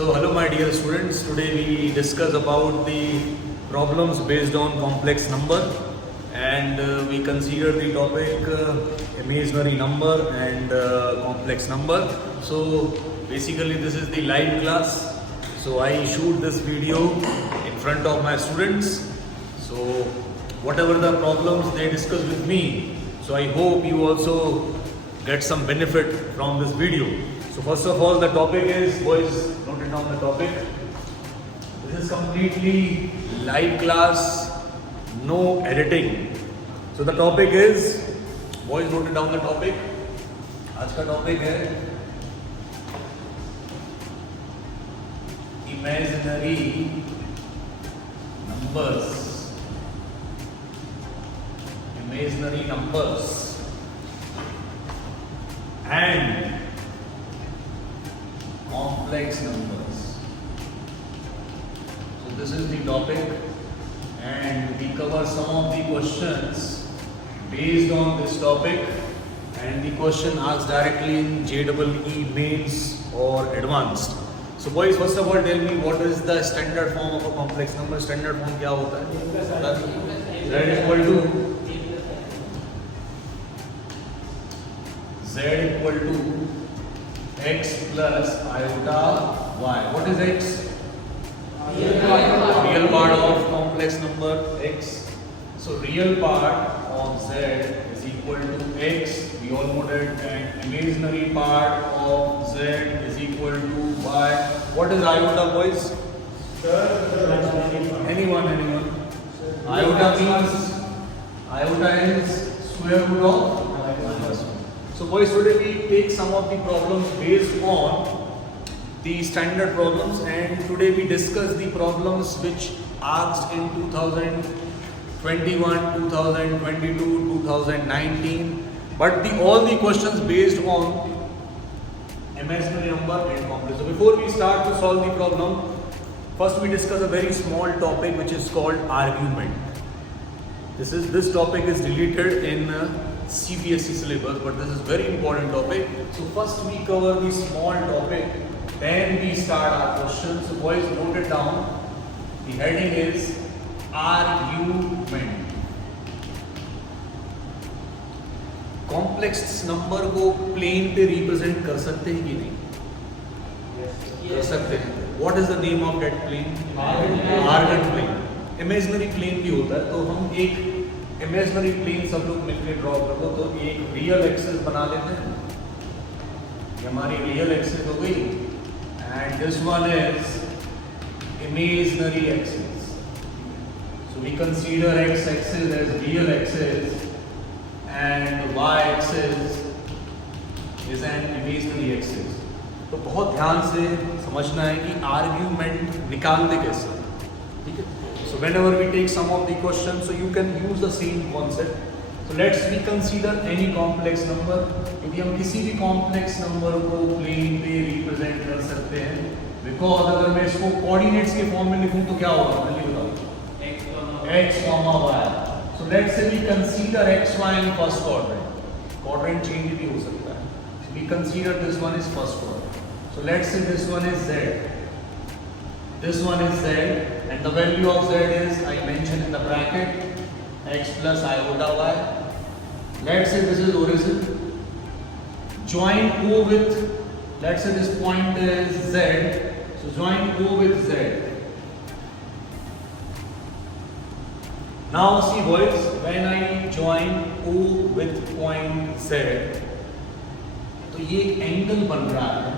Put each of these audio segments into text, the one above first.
So hello my dear students, today we discuss about the problems based on complex number and we consider the topic imaginary number and complex number. So basically this is the live class. So I shoot this video in front of my students. So whatever the problems they discuss with me, so I hope you also get some benefit from this video. So first of all, the topic is, boys, note it down the topic. This is completely live class, no editing. So the topic is, boys, note it down the topic. आज का topic है imaginary numbers. Imaginary numbers and complex numbers. So this is the topic and we cover some of the questions based on this topic, and the question asked directly in JEE mains or advanced. So boys, first of all tell me what is the standard form of a complex number. Standard form क्या होता है? Z equal to x plus iota y. What is x? Real part of complex number x. So real part of z is equal to x. We all know that, and imaginary part of z is equal to y. What is iota, boys? Anyone? Iota is square root of. So boys, today we take some of the problems based on the standard problems, and today we discuss the problems which asked in 2021, 2022, 2019, but all the questions based on imaginary number and complex. So before we start to solve the problem, first we discuss a very small topic which is called argument. This topic is deleted in CBSE syllabus, but this is very important topic. So first we cover the small topic, then we start our questions. So boys, note it down. The heading is argument. Complex number को plane पे represent कर सकते हैं कि नहीं? कर सकते हैं. What is the name of that plane? Argand plane. Imaginary plane भी होता है, तो हम एक इमेजिनरी प्लेन सब लोग मिलकर ड्रॉ कर दो. तो एक रियल एक्सिस बना लेते हैं. ये हमारी रियल एक्सिस हो गई, and this one is imaginary axis. So we consider x axis as real axis and y axis is an imaginary axis. तो बहुत ध्यान से समझना है कि आर्ग्यूमेंट निकालते कैसे. ठीक है. So whenever we take some of the questions, so you can use the same concept. So let's we consider any complex number. क्योंकि हम किसी भी complex number को प्लेन पे रिप्रेजेंट कर सकते हैं. बिकॉज अगर मैं इसको कोऑर्डिनेट्स के फॉर्म में लिखूं तो क्या होगा? जल्दी बताओ. x, y. So let's say we consider x, y in first quadrant. Quadrant change भी हो सकता है. So we consider this one is first quadrant. So let's say this one is z. This one is z, and the value of z is, I mentioned in the bracket, x plus iota y. Let's say this is origin. Join O with, let's say this point is z. So join O with z. Now see boys, when I join O with point z, तो ये एक angle बन रहा है.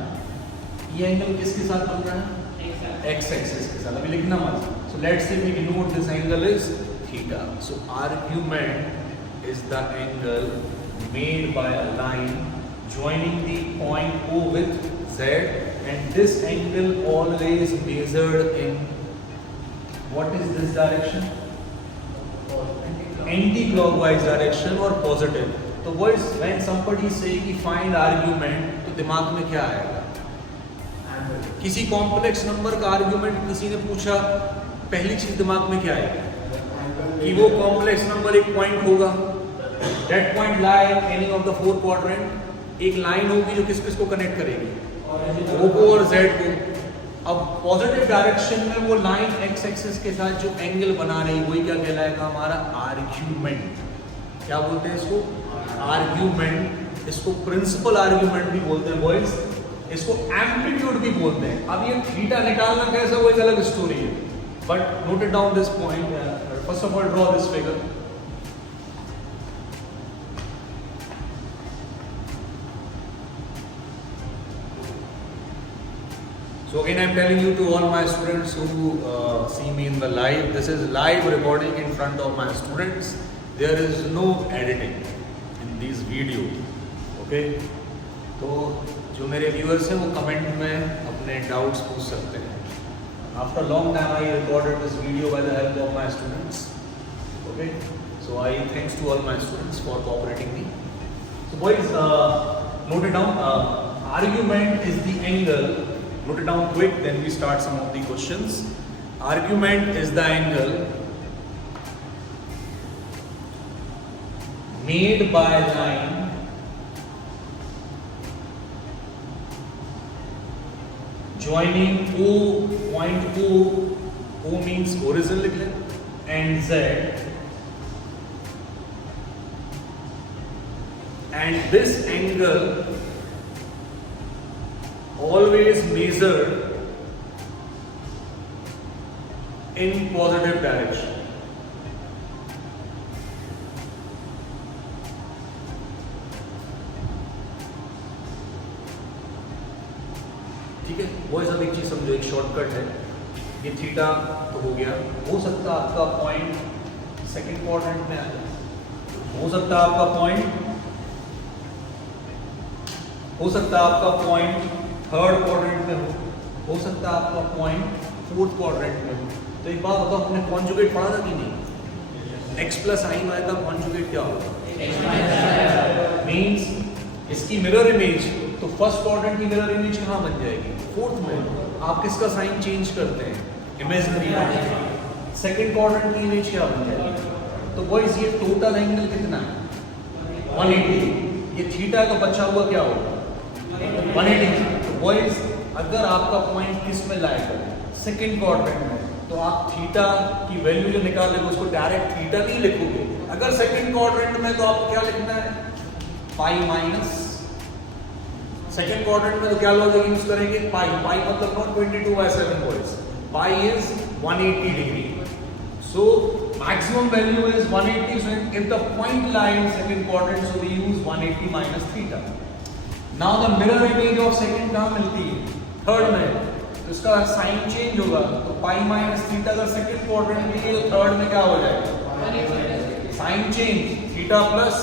ये angle किसके साथ बन रहा है? x एक्सिस के साथ. अभी लिखना मत. So let's say we denote this angle is theta. So argument is the angle made by a line joining the point O with z, and this angle always measured in, what is this direction? Anti-clockwise direction or positive. तो boys, when somebody say कि find argument, तो दिमाग में क्या आएगा? किसी complex number का argument किसी ने पूछा, पहली चीज दिमाग में क्या आएगी? कि वो कॉम्प्लेक्स नंबर एक पॉइंट होगा. That point lie in any of the four quadrant. एक लाइन होगी जो किस किस को कनेक्ट करेगी? O को और Z को. अब पॉजिटिव डायरेक्शन में वो लाइन एक्स एक्सिस के साथ जो एंगल बना रही है वही क्या कहलाएगा हमारा आर्ग्यूमेंट। क्या बोलते हैं इसको? आर्ग्यूमेंट। इसको प्रिंसिपल आर्ग्यूमेंट भी बोलते हैं बॉयज, इसको एम्पलीट्यूड भी बोलते हैं। अब ये थीटा निकालना कैसे वो एक अलग स्टोरी है, but note it down this point. First of all draw this figure. So again I am telling you to all my students who see me in the live, this is live recording in front of my students. There is no editing in these videos. Okay? तो जो मेरे viewers हैं वो comment में अपने doubts पूछ सकते हैं. After long time I recorded this video by the help of my students. Okay? So I thanks to all my students for cooperating me. So boys, note it down. Argument is the angle. Note it down quick, then we start some of the questions. Argument is the angle made by line joining O, point O means origin लिख लें, and Z, and this angle always measured in positive direction. ठीक है boys, अब एक चीज समझो, एक shortcut है। ये थीटा तो हो गया, हो सकता है आपका पॉइंट सेकंड क्वाड्रेंट में आ जाए, हो सकता है आपका पॉइंट थर्ड क्वाड्रेंट में हो सकता है आपका पॉइंट फोर्थ क्वाड्रेंट में हो। तो एक बात बताओ, हमने कॉन्जुगेट पढ़ा था कि नहीं? x प्लस आई वाई का कॉन्जुगेट क्या होगा? मींस इसकी मिरर इमेज, तो फर्स्ट क्वाड्रेंट की मिरर इमेज कहाँ बन जाएगी? फोर्थ में। आप किसका साइन चेंज करते हैं? इमेजिनरी। सेकंड क्वाड्रेंट की इमेज क्या बन जाएगी? तो बॉयज ये टोटल एंगल कितना है? 180। ये थीटा का बचा हुआ क्या होगा? 180। तो बॉयज अगर आपका पॉइंट किस में लाएगा? सेकंड क्वाड्रेंट में, तो आप थीटा की वैल्यू जो निकालेंगे उसको डायरेक्ट थीटा नहीं लिखोगे। अगर सेकंड क्वाड्रेंट में तो आपको क्या लिखना है? Pi minus. सेकंड क्वाड्रेंट में तो क्या लॉजिक यूज करेंगे? पाई। पाई मतलब not 22/7 boys, pi is 180 degree. So maximum value is 180. So if the point lie in second quadrant, so we use 180 minus theta. Now the mirror image of second कहाँ मिलती है? Third में। तो इसका sign change होगा, तो pi minus theta अगर second quadrant में है तो थर्ड में क्या हो जाएगा? Sine change, theta plus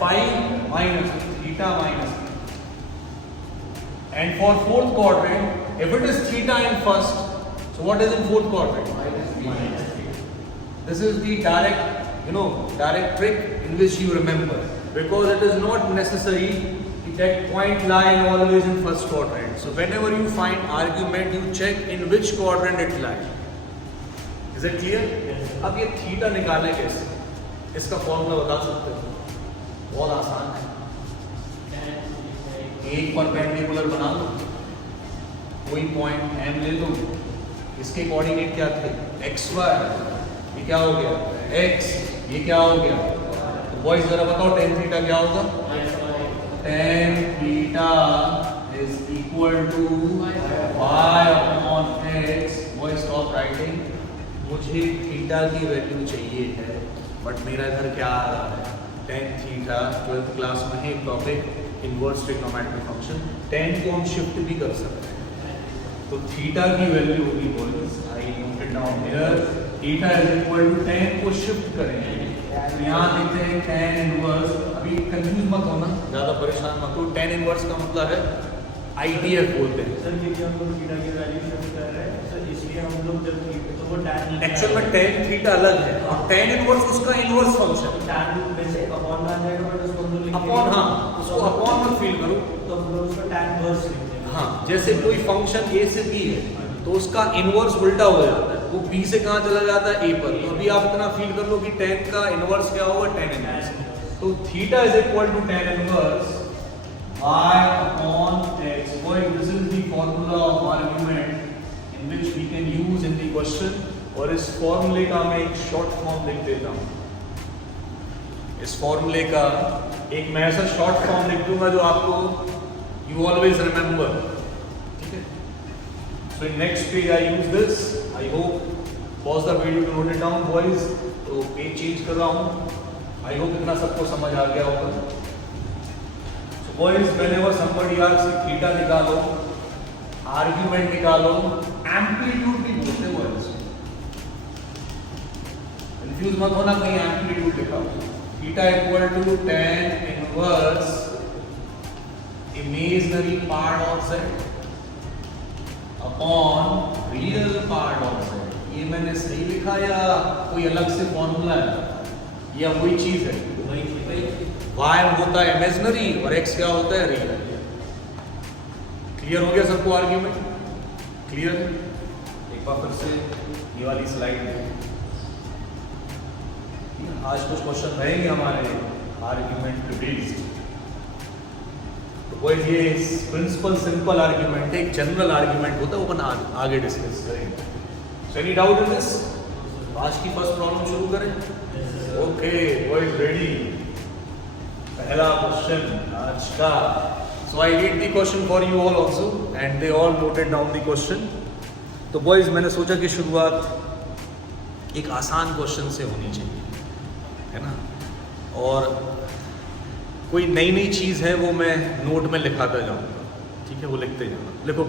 pi minus theta minus. And for fourth quadrant, if it is theta in first, so what is in fourth quadrant? Minus. This is the direct trick in which you remember, because it is not necessary that point lie always in first quadrant. So whenever you find argument, you check in which quadrant it lies. Is it clear? Yes. अब ये theta निकालने कैसे? इसका formula बता सकते हो? बहुत आसान है। एक परपेंडिकुलर बना लो, कोई पॉइंट M ले लो, इसके कोऑर्डिनेट क्या थे? XY। ये क्या हो गया? x, ये क्या हो गया? तो बॉयज जरा बताओ tan थीटा क्या होगा? tan theta is equal to y upon x। Boys stop writing. मुझे थीटा की वैल्यू चाहिए है, बट मेरा इधर क्या आ रहा है? tan theta. 12th क्लास में है topic inverse trigonometric function. tan को हम शिफ्ट भी कर सकते हैं, तो थीटा की वैल्यू होगी boys, I note it down here, theta is equal to tan को शिफ्ट करेंगे, तो यहाँ देखते हैं tan इनवर्स। अभी कंफ्यूज मत होना, ज़्यादा परेशान मत हो। tan इनवर्स का मतलब है IDF बोलते हैं। सर ये हम लोग थीटा की वैल्यू शिफ्ट कर रहे हैं, सर इसलिए हम लोग जब तो वो tan एक्चुअल में tan थीटा अलग है और tan इनवर्स उसका इनवर्स फंक्शन। tan में से अपॉन आ जाएगा, बट उसको हम लोग अपॉन, हाँ उसको अपॉन मत फील करो, तो हम लोग उसको tan इनवर्स लिखते हैं। हाँ, जैसे कोई फंक्शन a से b है तो उसका इनवर्स उल्टा हो जाता है, वो b से कहाँ चला जाता है? a पर। तो अभी आप इतना फील कर लो कि tan का इनवर्स क्या होगा? tan inverse. तो theta is equal to tan inverse I upon x. Boy, this is the formula of argument in which we can use in the question, और इस फॉर्मूले का मैं एक शॉर्ट फॉर्म लिख देता हूँ. इस फॉर्मूले का एक मैं ऐसा शॉर्ट फॉर्म लिख दूंगा जो आपको you always remember. ठीक है? So in next page I use this. I hope pause the video to note it down, boys. तो पेज चेंज कर रहा हूँ. I hope इतना सबको समझ आ गया होगा. So boys, whenever somebody asks theta निकालो, आर्ग्यूमेंट निकालो, एम्पलीट्यूड भी बोलते boys. कंफ्यूज मत होना कहीं एम्पलीट्यूड लिखा हो. Theta equal to tan inverse imaginary part of z upon real part of z. ये मैंने सही लिखा या कोई अलग से फॉर्मूला है या वही चीज है? y होता है इमेजिनरी और x क्या होता है? रियल. क्लियर हो गया सबको आर्ग्यूमेंट? क्लियर? एक बार फिर से ये वाली स्लाइड. आज कुछ क्वेश्चन रहेंगे हमारे आर्ग्यूमेंट बेस्ड. तो कोई ये प्रिंसिपल सिंपल आर्ग्यूमेंट है, एक जनरल आर्ग्यूमेंट होता है, वो अपन आगे डिस्कस करेंगे. So any doubt in this? आज की फर्स्ट प्रॉब्लम शुरू करें. Okay boys, ready? पहला क्वेश्चन आज का. So I read the question for you all also and they all noted down the question. तो बॉयज मैंने सोचा कि शुरुआत एक आसान क्वेश्चन से होनी चाहिए, है ना? और कोई नई नई चीज़ है वो मैं नोट में लिखाता जाऊँगा. ठीक है, वो लिखते जाना. लिखो.